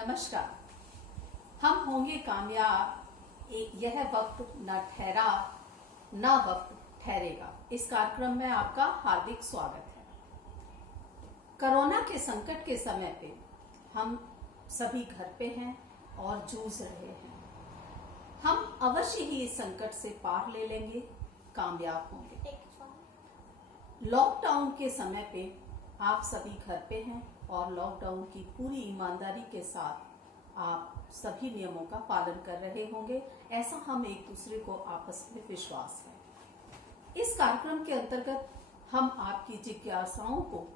नमस्कार। हम होंगे कामयाब, यह वक्त न ठहरा न वक्त ठहरेगा। इस कार्यक्रम में आपका हार्दिक स्वागत है। कोरोना के संकट के समय पे हम सभी घर पे हैं और जूझ रहे हैं। हम अवश्य ही इस संकट से पार ले लेंगे, कामयाब होंगे। लॉकडाउन के समय पे आप सभी घर पे हैं और लॉकडाउन की पूरी ईमानदारी के साथ आप सभी नियमों का पालन कर रहे होंगे, ऐसा हम एक दूसरे को आपस में विश्वास है। इस कार्यक्रम के अंतर्गत हम आपकी जिज्ञासाओं को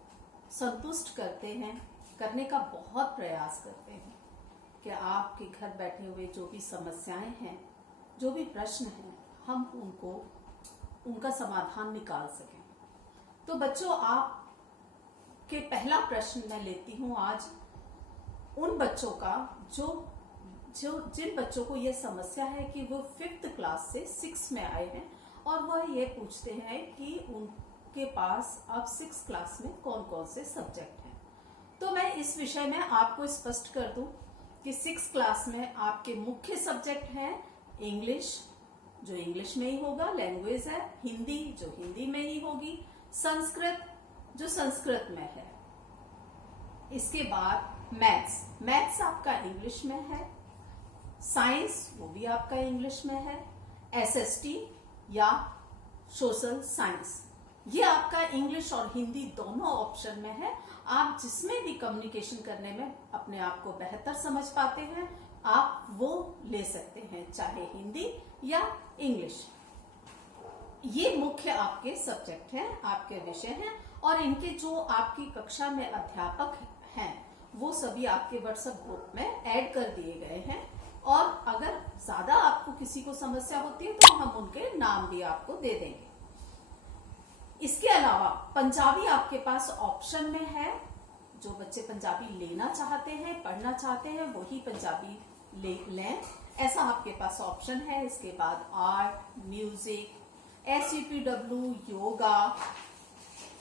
संतुष्ट करने का बहुत प्रयास करते हैं कि आपके घर बैठे हुए जो भी समस्याएं हैं, जो भी प्रश्न हैं, हम उनका समाधान निकाल सकें। तो बच्चों, आप के पहला प्रश्न मैं लेती हूं आज उन बच्चों का जिन बच्चों को यह समस्या है कि वो 5th क्लास से 6 में आए हैं और वह ये पूछते हैं कि उनके पास अब 6th क्लास में कौन कौन से सब्जेक्ट हैं। तो मैं इस विषय में आपको स्पष्ट कर दूं कि 6th क्लास में आपके मुख्य सब्जेक्ट हैं इंग्लिश, जो इंग्लिश में ही होगा, लैंग्वेज है, हिंदी जो हिंदी में ही होगी, संस्कृत जो संस्कृत में है। इसके बाद मैथ्स आपका इंग्लिश में है, साइंस वो भी आपका इंग्लिश में है, एसएसटी या सोशल साइंस ये आपका इंग्लिश और हिंदी दोनों ऑप्शन में है। आप जिसमें भी कम्युनिकेशन करने में अपने आप को बेहतर समझ पाते हैं, आप वो ले सकते हैं, चाहे हिंदी या इंग्लिश। ये मुख्य आपके सब्जेक्ट हैं, आपके विषय हैं और इनके जो आपकी कक्षा में अध्यापक हैं वो सभी आपके व्हाट्सएप ग्रुप में ऐड कर दिए गए हैं और अगर ज्यादा आपको किसी को समस्या होती है तो हम उनके नाम भी आपको दे देंगे। इसके अलावा पंजाबी आपके पास ऑप्शन में है। जो बच्चे पंजाबी लेना चाहते हैं, पढ़ना चाहते हैं, वही पंजाबी लें, ऐसा आपके पास ऑप्शन है। इसके बाद art, music, SUPW, yoga,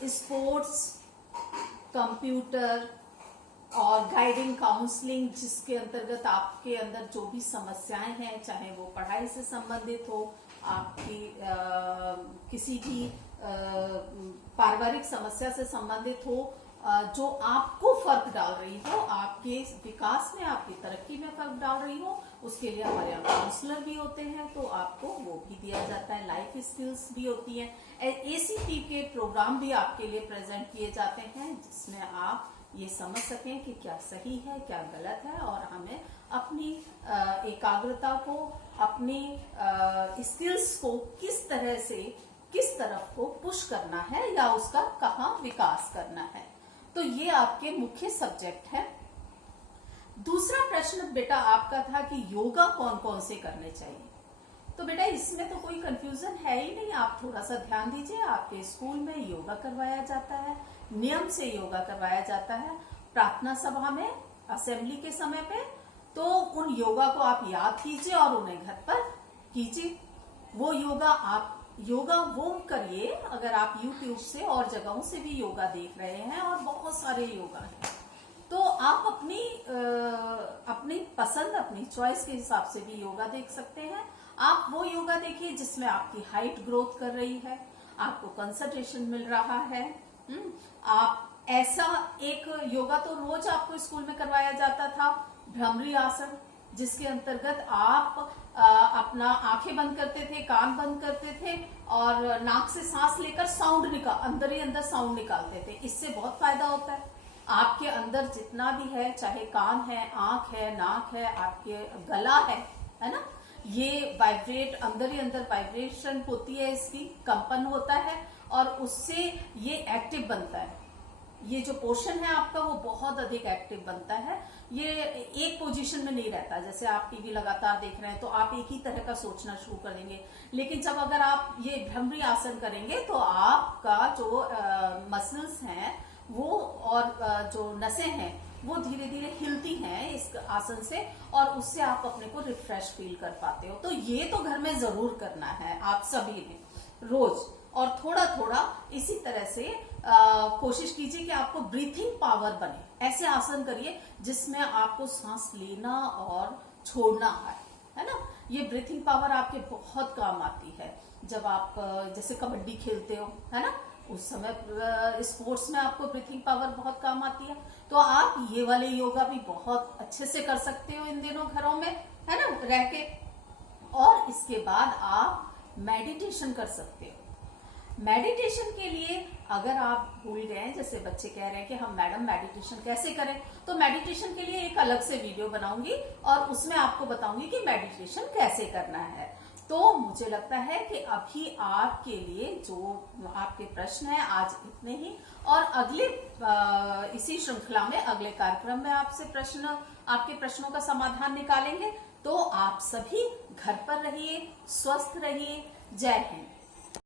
sports, computer और गाइडिंग काउंसलिंग, जिसके अंतर्गत आपके अंदर जो भी समस्याएं हैं, चाहे वो पढ़ाई से संबंधित हो, आपकी किसी भी पारिवारिक समस्या से संबंधित हो, जो आपको फर्क डाल रही हो, आपके विकास में, आपकी तरक्की में फर्क डाल रही हो, उसके लिए हमारे यहाँ काउंसलर भी होते हैं, तो आपको वो भी दिया जाता है। लाइफ स्किल्स भी होती हैं। ACT के प्रोग्राम भी आपके लिए प्रेजेंट किए जाते हैं, जिसमें आप ये समझ सकें कि क्या सही है, क्या गलत है और हमें अपनी एकाग्रता को, अपनी स्किल्स को किस तरफ को पुश करना है या उसका कहाँ विकास करना है। तो ये आपके मुख्य सब्जेक्ट है। दूसरा प्रश्न बेटा आपका था कि योगा कौन कौन से करने चाहिए। तो बेटा इसमें तो कोई कंफ्यूजन है ही नहीं। आप थोड़ा सा ध्यान दीजिए, आपके स्कूल में योगा करवाया जाता है, नियम से योगा करवाया जाता है। प्रार्थना सभा में, असेंबली के समय पे तो उन योगा को आप याद कीजिए और उन्हें घर पर कीजिए। वो योगा वो करिए। अगर आप YouTube से और जगहों से भी योगा देख रहे हैं और बहुत सारे योगा हैं, तो आप अपनी पसंद, अपनी चॉइस के हिसाब से भी योगा देख सकते हैं। आप वो योगा देखिए जिसमें आपकी हाइट ग्रोथ कर रही है, आपको कंसंट्रेशन मिल रहा है। आप ऐसा एक योगा तो रोज आपको स्कूल में करवाया जाता था, भ्रमरी आसन, जिसके अंतर्गत आप अपना आंखें बंद करते थे, कान बंद करते थे और नाक से सांस लेकर अंदर ही अंदर साउंड निकालते थे। इससे बहुत फायदा होता है। आपके अंदर जितना भी है, चाहे कान है, आंख है, नाक है, आपके गला है ना, ये वाइब्रेट, अंदर ही अंदर वाइब्रेशन होती है, इसकी कंपन होता है और उससे ये एक्टिव बनता है। ये जो पोर्शन है आपका वो बहुत अधिक एक्टिव बनता है। ये एक पोजीशन में नहीं रहता। जैसे आप टीवी लगातार देख रहे हैं तो आप एक ही तरह का सोचना शुरू कर देंगे, लेकिन जब अगर आप ये भ्रमरी आसन करेंगे तो आपका जो मसल्स हैं वो और जो नसें हैं वो धीरे धीरे हिलती हैं इस आसन से और उससे आप अपने को रिफ्रेश फील कर पाते हो। तो ये तो घर में जरूर करना है आप सभी ने रोज। और थोड़ा थोड़ा इसी तरह से कोशिश कीजिए कि आपको ब्रीथिंग पावर बने। ऐसे आसन करिए जिसमें आपको सांस लेना और छोड़ना है ना। ये ब्रीथिंग पावर आपके बहुत काम आती है जब आप जैसे कबड्डी खेलते हो, है ना, उस समय स्पोर्ट्स में आपको ब्रीथिंग पावर बहुत काम आती है। तो आप ये वाले योगा भी बहुत अच्छे से कर सकते हो इन दिनों घरों में, है ना, रह के। और इसके बाद आप मेडिटेशन कर सकते हो। मेडिटेशन के लिए अगर आप भूल गए हैं, जैसे बच्चे कह रहे हैं कि हम मैडम मेडिटेशन कैसे करें, तो मेडिटेशन के लिए एक अलग से वीडियो बनाऊंगी और उसमें आपको बताऊंगी कि मेडिटेशन कैसे करना है। तो मुझे लगता है कि अभी आपके लिए जो आपके प्रश्न हैं आज इतने ही, और अगले इसी श्रृंखला में अगले कार्यक्रम में आपके प्रश्नों का समाधान निकालेंगे। तो आप सभी घर पर रहिए, स्वस्थ रहिए। जय हिंद।